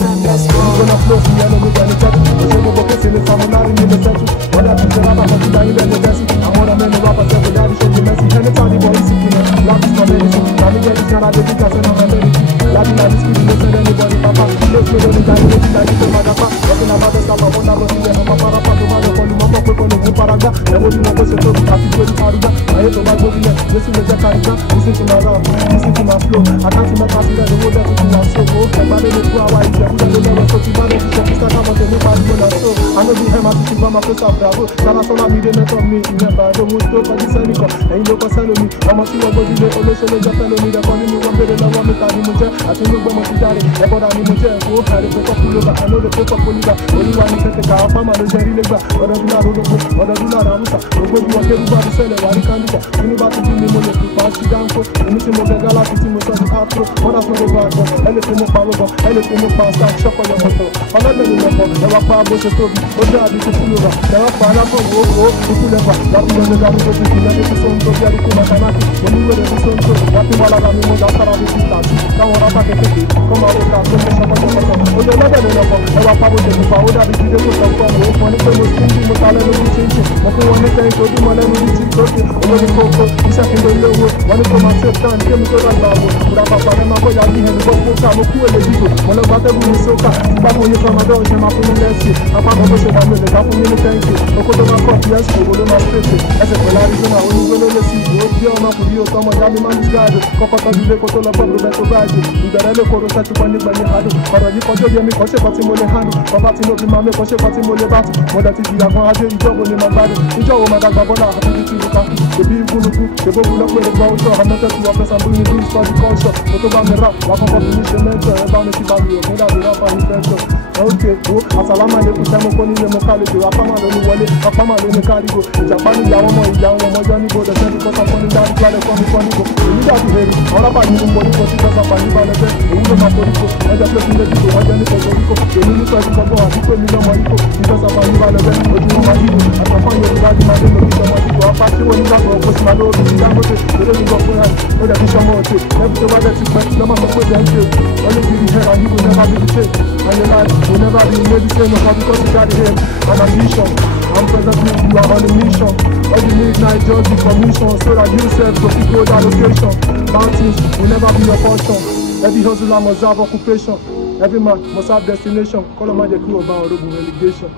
gonna flow from yellow with any touch. But you go kissing the summer, not in the central. What I think that I'm about to die in the desert. I'm on a man, the rapper, seven daddy, show you messy. Anytime the boy is sick, love is my medicine. Now me get this, now I get it, that's my medicine. Love is like this, we don't send anybody, papa. Let's go to the guy, let's die, it's my papa. Walking about the stuff, I want to go to the papa, papa, to my phone, my papa, put on the paraga. Then what you want to say, to I feel good, Aruga. I hate to my body, listen to the Caribbean, listen to my rap, listen to my flow. I can't see my party, the whole day to my soul. Okay, but then it's who I is, the who never so to man, it's just a come on the new party, and so I know the hammer to see my first of bravo. Sana sola me, they met on me, never, don't move to for the Seneca, and you can sell me. I'm a two of body, the Olosho, the fellow, the funny, one better than one with Animuja. I think we're going to die, the body Animuja, go, I the Pulova, I know the paper Puliva, only one is at the car, Pama, the Jerry Lega, or the Dula, or the Dula Ramusa, or go to a table by the seller, what he can do, anybody to me, money to pass you down for, and it's in the Galaxy, most of the afro, what else no bad, anything more powerful, anything more fast, shop on your motor. I'm not going to go, there are five bushes to be, but there are the Pulova, there are five of them, oh, Pulova, that is the Galaxy, that is the son of Yarikuma Kanaki, when you were the son of Watimala, that's how I will start. Now, what about the city? Come out with that, so much of the motor. Oh, you're not going to know, there are five of them, but that is the most of them, when it comes to the Mutala, the change, but who want to take to do my language, over the cocoa, the second day low, when it comes to time, came to the Bible, but I'm a man, boy, I need him, but who come to the people, when I'm about to be so far, but when you come out, I'm up in the last year, I'm up on the same minute, I'm in the thank you, I could have got yes, I will not straight, as a Arizona, when you go to see, you're not for you, come on, Yami Man's garden, Cocoa, the Cotola, Roberto Baggio, you got a local such a funny when you had, or you control your Mikoshe, but you will handle, or but you know, the Mamma, Koshe, but you will about, or that is the Avon, you don't in my body, you don't want to go on, the people who the Bogu of the culture, I'm not to offer some doing this for the culture, but about the rap, like a population mentor, about the value, made out the rap and the okay, as a lama, you put them upon the locality, a Pama, a Pama, the Carigo, Japan, Yawamo, Johnny, the Central Company, down the Planet Comico, you got to hear it, all about you, what you put us up and you got to the Mapolico, and the person that you go, and the Polico, the Minister of Coco, and the Premier Marico, because of my Nival, but you know, and I find your body, my name is Marico, I'm passing when you got to push my load, the Yamote, the Living of Furan, or the Fishamote, every time that you put them on the foot and kill, only be the hair, and you will never be the same, and your life will never be medicine, because you got him, an ambition. I'm presently, you are on a mission. All you need now is just the commission, so that you self go to go that location. Bounties will never be your portion. Every hustler must have occupation. Every man must have destination. Call a man the crew about relegation.